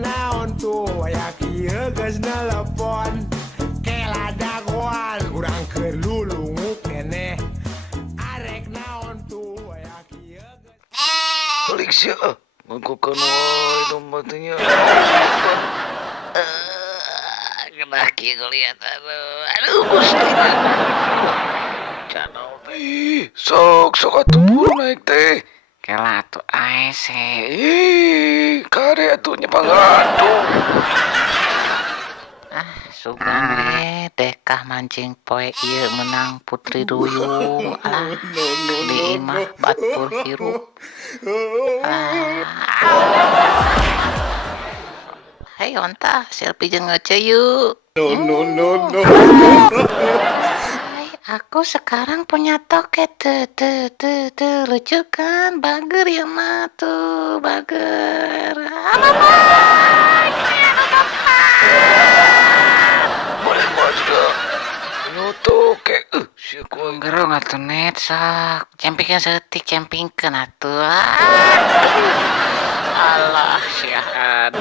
naon tuh ya kieu geus nelepon kela dagoan urang keur lulungu keneh arek naon tuh ya kieu Balik sih ngakukan wae dompetnya. Kena kieu kelihatan. Aduh, gusti. Jangan teh. Sok atuh buru naik teh. Kela atuh ae se. Kare atuh nyepangatuh. Sugan we dekah mancing poe ieu menang putri duyung. Alah, di imah batur hirup. Hei onta, selfie jeung ngece yuk. no Hai, aku sekarang punya toket tuh lucu kan, bager ya mah tuh, bager. Boleh mah juga. Nyoto ke si kuang. Gerong atuh net sak, cempingkeun seutik cempingkeun atuh. Alah, sia ada.